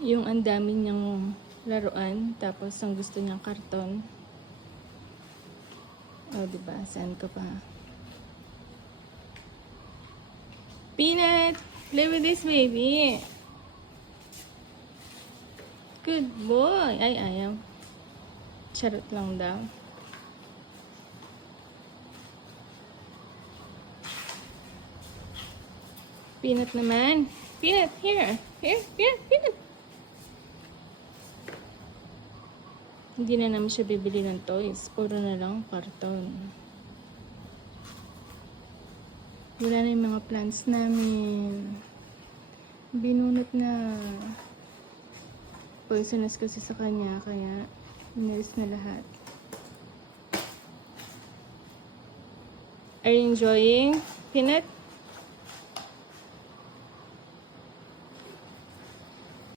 Yung ang dami niyang laruan, tapos ang gusto niyang karton. O, diba? Saan ka pa? Peanut! Play with this baby! Good boy! Ay, ayaw. Charot lang daw. Peanut naman. Peanut, here. Here, Peanut. Hindi na naman siya bibili ng toys. Puro na lang karton. Wala na yung mga plants namin. Binunot na. Poisonous kasi sa kanya, kaya inalis na lahat. Are you enjoying, Peanut?